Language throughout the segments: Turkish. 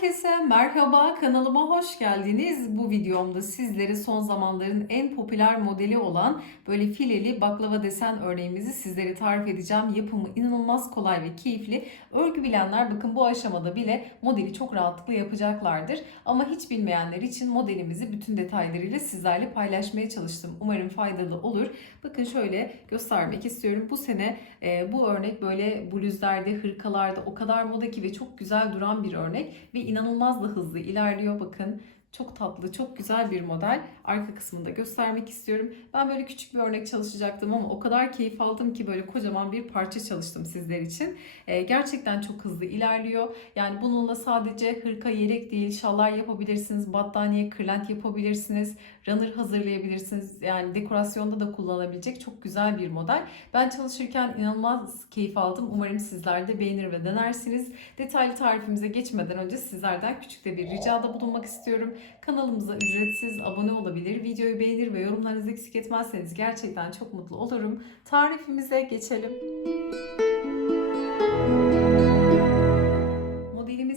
Herkese merhaba, kanalıma hoş geldiniz. Bu videomda sizlere son zamanların en popüler modeli olan böyle fileli baklava desen örneğimizi sizlere tarif edeceğim. Yapımı inanılmaz kolay ve keyifli. Örgü bilenler bakın bu aşamada bile modeli çok rahatlıkla yapacaklardır. Ama hiç bilmeyenler için modelimizi bütün detaylarıyla sizlerle paylaşmaya çalıştım. Umarım faydalı olur. Bakın şöyle göstermek istiyorum. Bu sene e, bu örnek böyle bluzlarda, hırkalarda o kadar moda ki ve çok güzel duran bir örnek ve inanılmaz da hızlı ilerliyor. Bakın çok tatlı, çok güzel bir model. Arka kısmında göstermek istiyorum. Ben böyle küçük bir örnek çalışacaktım ama o kadar keyif aldım ki böyle kocaman bir parça çalıştım sizler için. Ee, gerçekten çok hızlı ilerliyor. Yani bununla sadece hırka, yelek değil, şallar yapabilirsiniz, battaniye, kırlent yapabilirsiniz, runner hazırlayabilirsiniz. Yani dekorasyonda da kullanabilecek çok güzel bir model. Ben çalışırken inanılmaz keyif aldım. Umarım sizler de beğenir ve denersiniz. Detaylı tarifimize geçmeden önce sizlerden küçük de bir ricada bulunmak istiyorum. Kanalımıza ücretsiz abone olabilir, videoyu beğenir ve yorumlarınızı eksik etmezseniz gerçekten çok mutlu olurum. Tarifimize geçelim.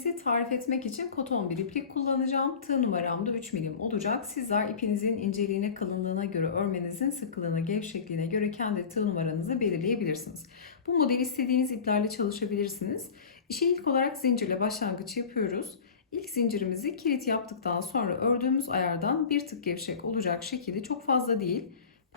Modelimizi tarif etmek için koton bir iplik kullanacağım. Tığ numaram da 3 milim olacak. Sizler ipinizin inceliğine, kalınlığına göre, örmenizin sıklığına, gevşekliğine göre kendi tığ numaranızı belirleyebilirsiniz. Bu modeli istediğiniz iplerle çalışabilirsiniz. İşi ilk olarak zincirle başlangıç yapıyoruz. İlk zincirimizi kilit yaptıktan sonra ördüğümüz ayardan bir tık gevşek olacak şekilde çok fazla değil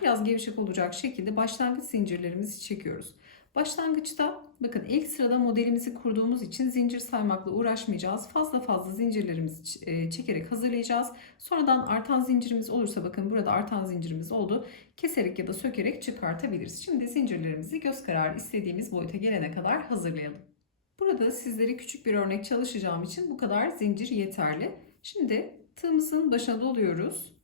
biraz gevşek olacak şekilde başlangıç zincirlerimizi çekiyoruz. Başlangıçta bakın ilk sırada modelimizi kurduğumuz için zincir saymakla uğraşmayacağız. Fazla fazla zincirlerimizi e, çekerek hazırlayacağız. Sonradan artan zincirimiz olursa bakın burada artan zincirimiz oldu. Keserek ya da sökerek çıkartabiliriz. Şimdi zincirlerimizi göz kararı istediğimiz boyuta gelene kadar hazırlayalım. Burada sizlere küçük bir örnek çalışacağım için bu kadar zincir yeterli. Şimdi tığımızın başına doluyoruz.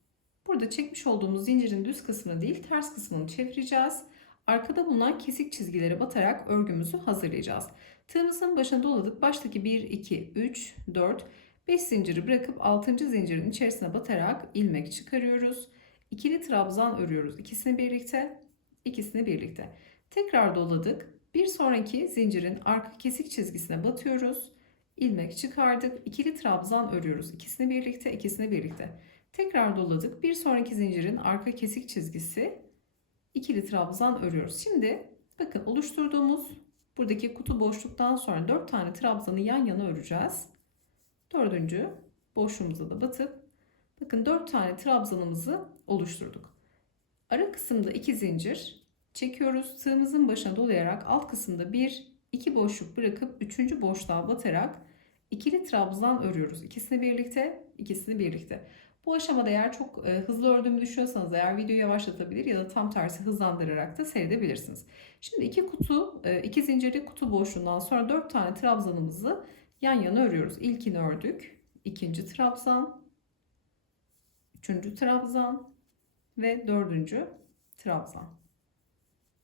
Burada çekmiş olduğumuz zincirin düz kısmını değil ters kısmını çevireceğiz. Arkada bulunan kesik çizgilere batarak örgümüzü hazırlayacağız. Tığımızın başına doladık. Baştaki 1, 2, 3, 4, 5 zinciri bırakıp 6. zincirin içerisine batarak ilmek çıkarıyoruz. İkili trabzan örüyoruz. İkisini birlikte, ikisini birlikte. Tekrar doladık. Bir sonraki zincirin arka kesik çizgisine batıyoruz. İlmek çıkardık. İkili trabzan örüyoruz. İkisini birlikte, ikisini birlikte. Tekrar doladık. Bir sonraki zincirin arka kesik çizgisi ikili trabzan örüyoruz. Şimdi bakın oluşturduğumuz buradaki kutu boşluktan sonra 4 tane trabzanı yan yana öreceğiz. Dördüncü boşluğumuza da batıp bakın 4 tane trabzanımızı oluşturduk. Ara kısımda 2 zincir çekiyoruz. Tığımızın başına dolayarak alt kısımda 1 2 boşluk bırakıp 3. boşluğa batarak ikili trabzan örüyoruz. İkisini birlikte, ikisini birlikte. Bu aşamada eğer çok e, hızlı ördüğümü düşünüyorsanız eğer videoyu yavaşlatabilir ya da tam tersi hızlandırarak da seyredebilirsiniz. Şimdi iki kutu, e, iki zincirli kutu boşluğundan sonra dört tane trabzanımızı yan yana örüyoruz. İlkini ördük. ikinci trabzan, üçüncü trabzan ve dördüncü trabzan.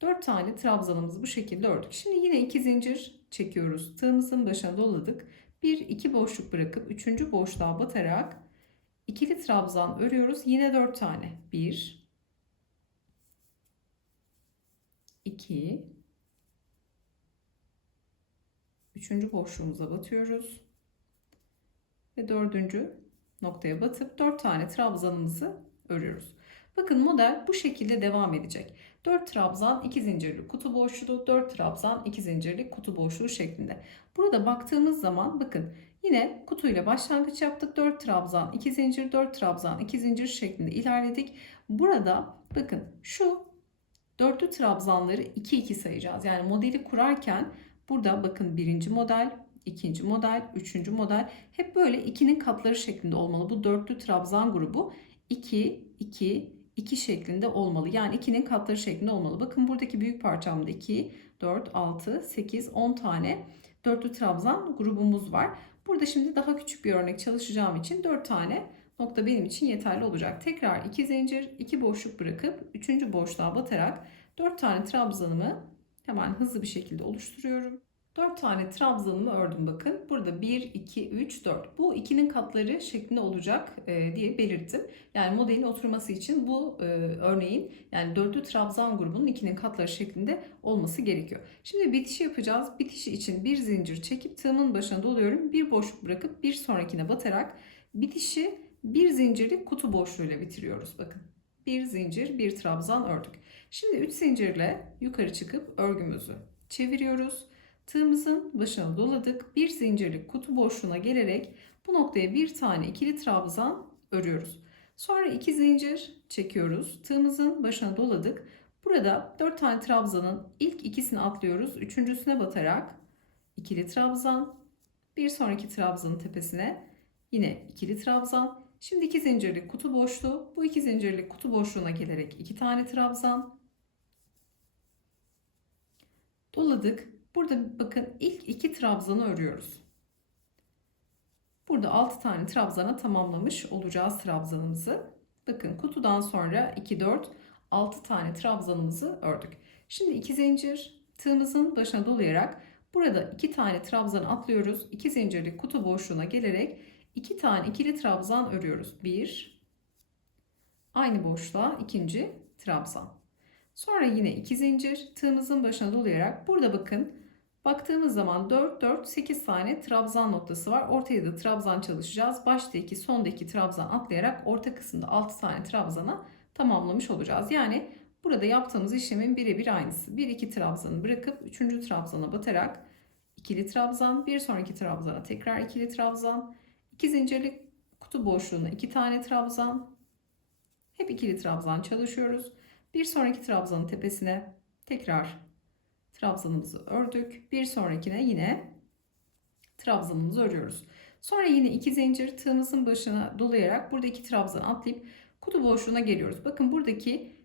Dört tane trabzanımızı bu şekilde ördük. Şimdi yine iki zincir çekiyoruz. Tığımızın başına doladık. Bir iki boşluk bırakıp üçüncü boşluğa batarak ikili trabzan örüyoruz. Yine 4 tane. 1 2 Üçüncü boşluğumuza batıyoruz. Ve dördüncü noktaya batıp 4 tane trabzanımızı örüyoruz. Bakın model bu şekilde devam edecek. 4 trabzan 2 zincirli kutu boşluğu, 4 trabzan 2 zincirli kutu boşluğu şeklinde. Burada baktığımız zaman bakın Yine kutuyla başlangıç yaptık. 4 trabzan, 2 zincir, 4 trabzan, 2 zincir şeklinde ilerledik. Burada bakın şu dörtlü trabzanları 2 2 sayacağız. Yani modeli kurarken burada bakın birinci model, ikinci model, üçüncü model hep böyle 2'nin katları şeklinde olmalı. Bu dörtlü trabzan grubu 2 2 2 şeklinde olmalı. Yani 2'nin katları şeklinde olmalı. Bakın buradaki büyük parçamda 2, 4, 6, 8, 10 tane dörtlü trabzan grubumuz var. Burada şimdi daha küçük bir örnek çalışacağım için 4 tane nokta benim için yeterli olacak. Tekrar 2 zincir, 2 boşluk bırakıp 3. boşluğa batarak 4 tane trabzanımı hemen hızlı bir şekilde oluşturuyorum. 4 tane trabzanımı ördüm bakın. Burada 1, 2, 3, 4. Bu ikinin katları şeklinde olacak e, diye belirttim. Yani modelin oturması için bu e, örneğin yani dörtlü trabzan grubunun ikinin katları şeklinde olması gerekiyor. Şimdi bitişi yapacağız. Bitişi için bir zincir çekip tığımın başına doluyorum. Bir boşluk bırakıp bir sonrakine batarak bitişi bir zincirli kutu boşluğuyla bitiriyoruz. Bakın bir zincir bir trabzan ördük. Şimdi 3 zincirle yukarı çıkıp örgümüzü çeviriyoruz. Tığımızın başına doladık. Bir zincirlik kutu boşluğuna gelerek bu noktaya bir tane ikili trabzan örüyoruz. Sonra iki zincir çekiyoruz. Tığımızın başına doladık. Burada 4 tane trabzanın ilk ikisini atlıyoruz. Üçüncüsüne batarak ikili trabzan. Bir sonraki trabzanın tepesine yine ikili trabzan. Şimdi iki zincirlik kutu boşluğu. Bu iki zincirlik kutu boşluğuna gelerek iki tane trabzan. Doladık. Burada bakın ilk iki trabzanı örüyoruz. Burada 6 tane trabzana tamamlamış olacağız trabzanımızı. Bakın kutudan sonra 2 4 6 tane trabzanımızı ördük. Şimdi iki zincir tığımızın başına dolayarak burada 2 tane trabzan atlıyoruz. 2 zincirlik kutu boşluğuna gelerek 2 tane ikili trabzan örüyoruz. 1 aynı boşluğa ikinci trabzan. Sonra yine 2 zincir tığımızın başına dolayarak burada bakın baktığımız zaman 4 4 8 tane trabzan noktası var. Ortaya da trabzan çalışacağız. Başta 2 sonda 2 trabzan atlayarak orta kısımda 6 tane trabzana tamamlamış olacağız. Yani burada yaptığımız işlemin birebir aynısı. 1 2 trabzanı bırakıp 3. trabzana batarak ikili trabzan, bir sonraki trabzana tekrar ikili trabzan, 2 zincirlik kutu boşluğuna 2 tane trabzan, hep ikili trabzan çalışıyoruz. Bir sonraki trabzanın tepesine tekrar trabzanımızı ördük. Bir sonrakine yine trabzanımızı örüyoruz. Sonra yine iki zincir tığımızın başına dolayarak burada iki trabzan atlayıp kutu boşluğuna geliyoruz. Bakın buradaki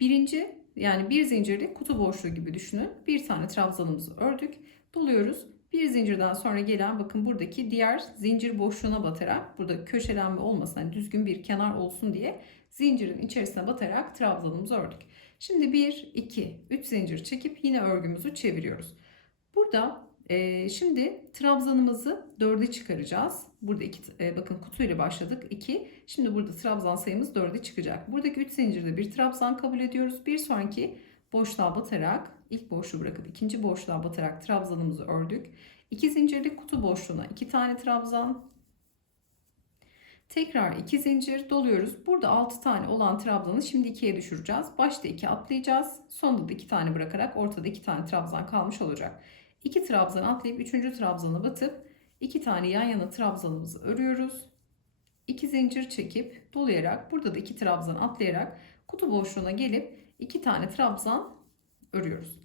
birinci yani bir zincirli kutu boşluğu gibi düşünün. Bir tane trabzanımızı ördük. Doluyoruz. Bir zincirden sonra gelen bakın buradaki diğer zincir boşluğuna batarak burada köşelenme olmasın yani düzgün bir kenar olsun diye zincirin içerisine batarak trabzanımızı ördük. Şimdi 1, 2, 3 zincir çekip yine örgümüzü çeviriyoruz. Burada e, şimdi trabzanımızı 4'e çıkaracağız. Burada iki, e, bakın kutuyla başladık 2. Şimdi burada trabzan sayımız 4'e çıkacak. Buradaki 3 zincirde bir trabzan kabul ediyoruz. Bir sonraki boşluğa batarak ilk boşluğu bırakıp ikinci boşluğa batarak trabzanımızı ördük. 2 zincirlik kutu boşluğuna 2 tane trabzan Tekrar 2 zincir doluyoruz. Burada 6 tane olan trabzanı şimdi 2'ye düşüreceğiz. Başta 2 atlayacağız. Sonunda da 2 tane bırakarak ortada 2 tane trabzan kalmış olacak. 2 trabzan atlayıp 3. trabzana batıp 2 tane yan yana trabzanımızı örüyoruz. 2 zincir çekip dolayarak burada da 2 trabzan atlayarak kutu boşluğuna gelip 2 tane trabzan örüyoruz.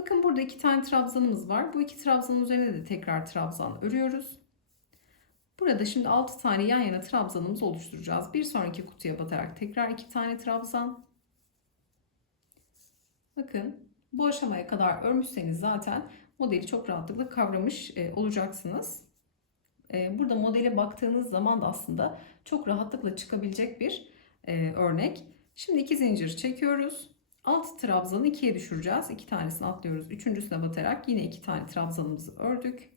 Bakın burada 2 tane trabzanımız var. Bu 2 trabzanın üzerine de tekrar trabzan örüyoruz. Burada şimdi 6 tane yan yana trabzanımızı oluşturacağız. Bir sonraki kutuya batarak tekrar 2 tane trabzan. Bakın bu aşamaya kadar örmüşseniz zaten modeli çok rahatlıkla kavramış e, olacaksınız. E, burada modele baktığınız zaman da aslında çok rahatlıkla çıkabilecek bir e, örnek. Şimdi iki zincir çekiyoruz. 6 trabzanı 2'ye düşüreceğiz. 2 tanesini atlıyoruz. Üçüncüsüne batarak yine 2 tane trabzanımızı ördük.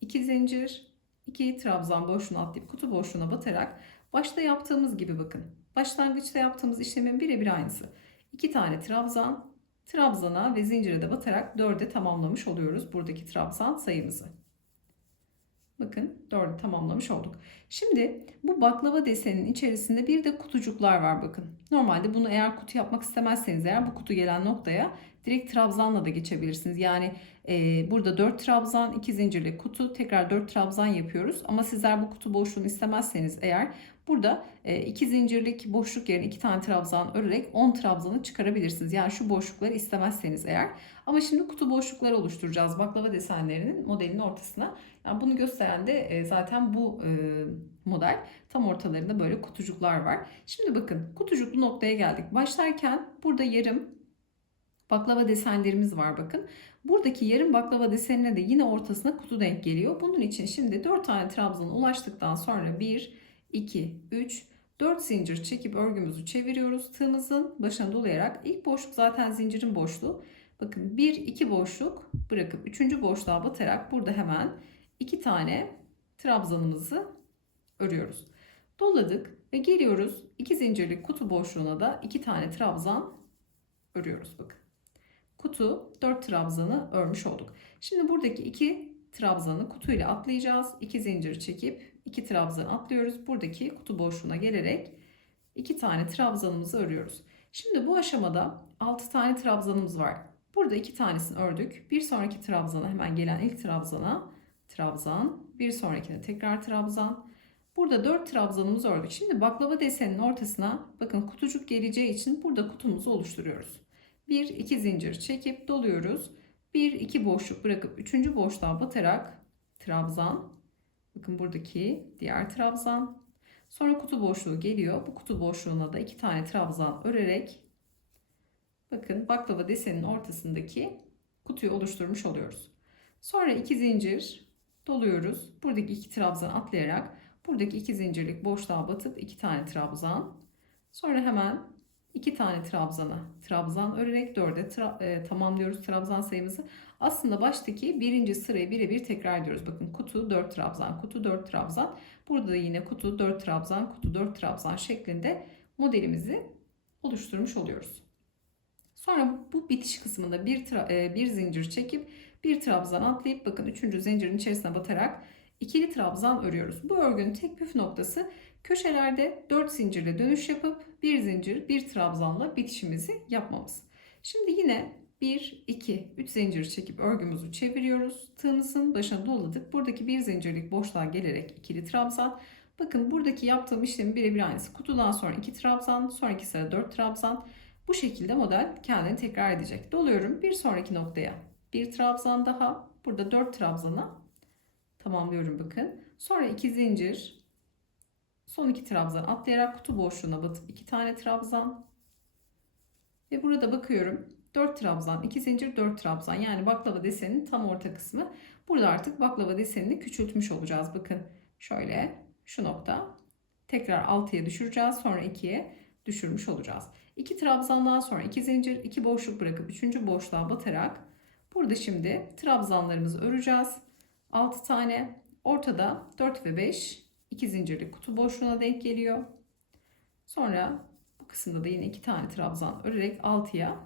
2 zincir 2 trabzan boşluğuna atlayıp kutu boşluğuna batarak başta yaptığımız gibi bakın. Başlangıçta yaptığımız işlemin birebir aynısı. 2 tane trabzan, trabzana ve zincire de batarak 4'e tamamlamış oluyoruz buradaki trabzan sayımızı. Bakın 4'ü tamamlamış olduk. Şimdi bu baklava desenin içerisinde bir de kutucuklar var bakın. Normalde bunu eğer kutu yapmak istemezseniz eğer bu kutu gelen noktaya direkt trabzanla da geçebilirsiniz. Yani e, burada 4 trabzan 2 zincirli kutu tekrar 4 trabzan yapıyoruz. Ama sizler bu kutu boşluğunu istemezseniz eğer burada 2 e, zincirlik boşluk yerine 2 tane trabzan örerek 10 trabzanı çıkarabilirsiniz. Yani şu boşlukları istemezseniz eğer. Ama şimdi kutu boşlukları oluşturacağız baklava desenlerinin modelin ortasına. Yani bunu gösteren de e, zaten bu e, model. Tam ortalarında böyle kutucuklar var. Şimdi bakın kutucuklu noktaya geldik. Başlarken burada yarım baklava desenlerimiz var bakın. Buradaki yarım baklava desenine de yine ortasına kutu denk geliyor. Bunun için şimdi 4 tane trabzana ulaştıktan sonra 1, 2, 3, 4 zincir çekip örgümüzü çeviriyoruz. Tığımızın başına dolayarak ilk boşluk zaten zincirin boşluğu. Bakın 1 2 boşluk bırakıp 3. boşluğa batarak burada hemen 2 tane trabzanımızı örüyoruz. Doladık ve geliyoruz 2 zincirlik kutu boşluğuna da 2 tane trabzan örüyoruz bakın. Kutu 4 trabzanı örmüş olduk. Şimdi buradaki 2 trabzanı kutuyla atlayacağız. 2 zincir çekip 2 trabzan atlıyoruz. Buradaki kutu boşluğuna gelerek 2 tane trabzanımızı örüyoruz. Şimdi bu aşamada 6 tane trabzanımız var. Burada 2 tanesini ördük. Bir sonraki trabzana hemen gelen ilk trabzana trabzan, bir sonrakine tekrar trabzan. Burada 4 trabzanımızı ördük. Şimdi baklava deseninin ortasına bakın kutucuk geleceği için burada kutumuzu oluşturuyoruz. 1 2 zincir çekip doluyoruz. 1 2 boşluk bırakıp 3. boşluğa batarak trabzan. Bakın buradaki diğer trabzan. Sonra kutu boşluğu geliyor. Bu kutu boşluğuna da 2 tane trabzan örerek bakın baklava deseninin ortasındaki kutuyu oluşturmuş oluyoruz. Sonra 2 zincir doluyoruz. Buradaki 2 trabzan atlayarak buradaki 2 zincirlik boşluğa batıp 2 tane trabzan. Sonra hemen 2 tane trabzana trabzan örerek 4'e tra- e, tamamlıyoruz trabzan sayımızı. Aslında baştaki birinci sırayı birebir tekrar ediyoruz. Bakın kutu 4 trabzan, kutu 4 trabzan. Burada da yine kutu 4 trabzan, kutu 4 trabzan şeklinde modelimizi oluşturmuş oluyoruz. Sonra bu bitiş kısmında bir, tra- e, bir zincir çekip bir trabzan atlayıp bakın 3. zincirin içerisine batarak ikili trabzan örüyoruz. Bu örgünün tek püf noktası köşelerde 4 zincirle dönüş yapıp bir zincir bir trabzanla bitişimizi yapmamız. Şimdi yine 1 2 3 zincir çekip örgümüzü çeviriyoruz. Tığımızın başına doladık. Buradaki bir zincirlik boşluğa gelerek ikili trabzan. Bakın buradaki yaptığım işlemi birebir aynısı. Kutudan sonra 2 trabzan, sonraki sıra 4 trabzan. Bu şekilde model kendini tekrar edecek. Doluyorum bir sonraki noktaya. Bir trabzan daha. Burada 4 trabzana tamamlıyorum bakın. Sonra 2 zincir. Son 2 trabzan atlayarak kutu boşluğuna batıp 2 tane trabzan. Ve burada bakıyorum 4 trabzan, 2 zincir, 4 trabzan. Yani baklava deseninin tam orta kısmı. Burada artık baklava desenini küçültmüş olacağız. Bakın şöyle şu nokta. Tekrar 6'ya düşüreceğiz. Sonra 2'ye düşürmüş olacağız. 2 trabzandan sonra 2 zincir, 2 boşluk bırakıp 3. boşluğa batarak burada şimdi trabzanlarımızı öreceğiz. 6 tane. Ortada 4 ve 5 2 zincirli kutu boşluğuna denk geliyor. Sonra bu kısımda da yine 2 tane trabzan örerek 6'ya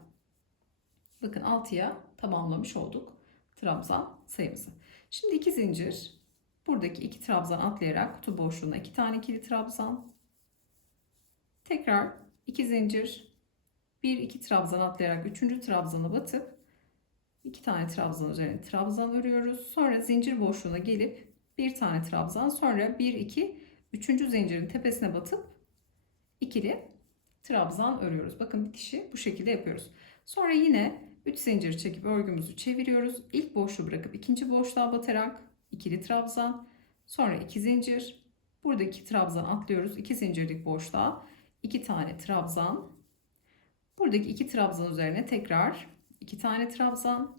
bakın 6'ya tamamlamış olduk trabzan sayımızı. Şimdi 2 zincir buradaki 2 trabzan atlayarak kutu boşluğuna 2 tane ikili trabzan tekrar 2 zincir 1 2 trabzan atlayarak 3. trabzana batıp 2 tane trabzan üzerine trabzan örüyoruz. Sonra zincir boşluğuna gelip bir tane trabzan sonra 1 2 3. zincirin tepesine batıp ikili trabzan örüyoruz. Bakın bitişi bu şekilde yapıyoruz. Sonra yine 3 zincir çekip örgümüzü çeviriyoruz. İlk boşluğu bırakıp ikinci boşluğa batarak ikili trabzan, sonra 2 zincir. Buradaki trabzan atlıyoruz. 2 zincirlik boşluğa 2 tane trabzan. Buradaki 2 trabzan üzerine tekrar 2 tane trabzan.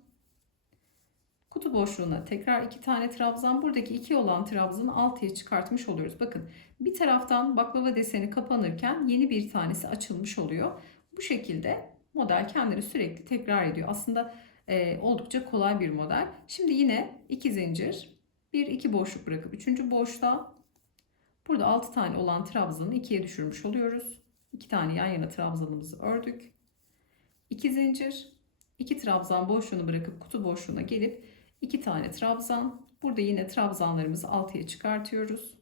Kutu boşluğuna tekrar 2 tane trabzan. Buradaki 2 olan trabzanı 6'ya çıkartmış oluyoruz. Bakın bir taraftan baklava deseni kapanırken yeni bir tanesi açılmış oluyor. Bu şekilde model kendini sürekli tekrar ediyor. Aslında e, oldukça kolay bir model. Şimdi yine 2 zincir, 1 2 boşluk bırakıp 3. boşluğa burada 6 tane olan trabzanı 2'ye düşürmüş oluyoruz. 2 tane yan yana trabzanımızı ördük. 2 zincir, 2 trabzan boşluğunu bırakıp kutu boşluğuna gelip 2 tane trabzan. Burada yine trabzanlarımızı 6'ya çıkartıyoruz.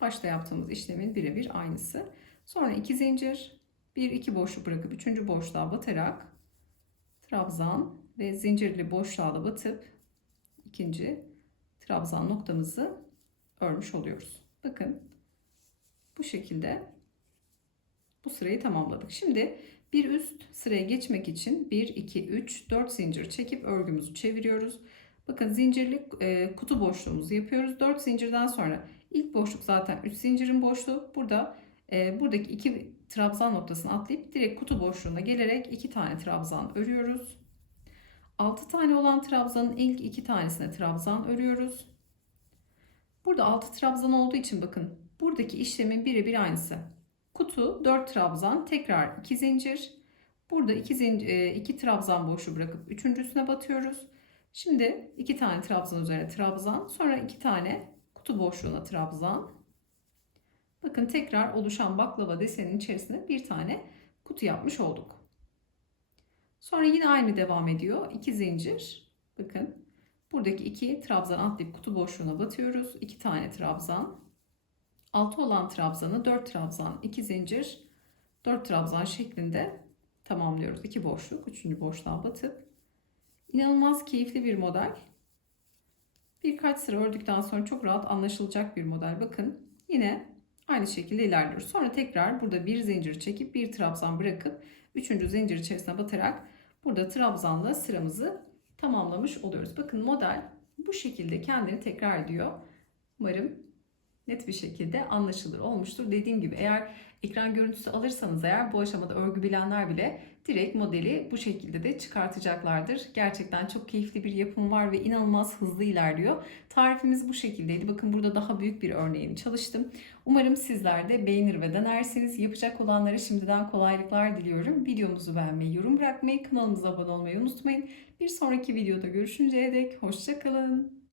Başta yaptığımız işlemin birebir aynısı. Sonra 2 zincir, 1 2 boşluk bırakıp 3. boşluğa batarak trabzan ve zincirli boşluğa da batıp ikinci trabzan noktamızı örmüş oluyoruz. Bakın bu şekilde bu sırayı tamamladık. Şimdi bir üst sıraya geçmek için 1 2 3 4 zincir çekip örgümüzü çeviriyoruz. Bakın zincirli e, kutu boşluğumuzu yapıyoruz. 4 zincirden sonra ilk boşluk zaten 3 zincirin boşluğu. Burada e, buradaki iki trabzan noktasını atlayıp direkt kutu boşluğuna gelerek iki tane trabzan örüyoruz. 6 tane olan trabzanın ilk iki tanesine trabzan örüyoruz. Burada 6 trabzan olduğu için bakın buradaki işlemin birebir aynısı. Kutu 4 trabzan tekrar 2 zincir. Burada iki, zincir, e, iki trabzan boşluğu bırakıp üçüncüsüne batıyoruz. Şimdi iki tane trabzan üzerine trabzan, sonra iki tane kutu boşluğuna trabzan. Bakın tekrar oluşan baklava deseninin içerisine bir tane kutu yapmış olduk. Sonra yine aynı devam ediyor. İki zincir. Bakın buradaki iki trabzan atlayıp kutu boşluğuna batıyoruz. İki tane trabzan. Altı olan trabzanı dört trabzan, iki zincir, dört trabzan şeklinde tamamlıyoruz. İki boşluk, üçüncü boşluğa batıp inanılmaz keyifli bir model. Birkaç sıra ördükten sonra çok rahat anlaşılacak bir model. Bakın yine aynı şekilde ilerliyoruz. Sonra tekrar burada bir zincir çekip bir trabzan bırakıp üçüncü zincir içerisine batarak burada trabzanla sıramızı tamamlamış oluyoruz. Bakın model bu şekilde kendini tekrar ediyor. Umarım net bir şekilde anlaşılır olmuştur. Dediğim gibi eğer ekran görüntüsü alırsanız eğer bu aşamada örgü bilenler bile direkt modeli bu şekilde de çıkartacaklardır. Gerçekten çok keyifli bir yapım var ve inanılmaz hızlı ilerliyor. Tarifimiz bu şekildeydi. Bakın burada daha büyük bir örneğini çalıştım. Umarım sizler de beğenir ve denersiniz. Yapacak olanlara şimdiden kolaylıklar diliyorum. Videomuzu beğenmeyi, yorum bırakmayı, kanalımıza abone olmayı unutmayın. Bir sonraki videoda görüşünceye dek hoşçakalın.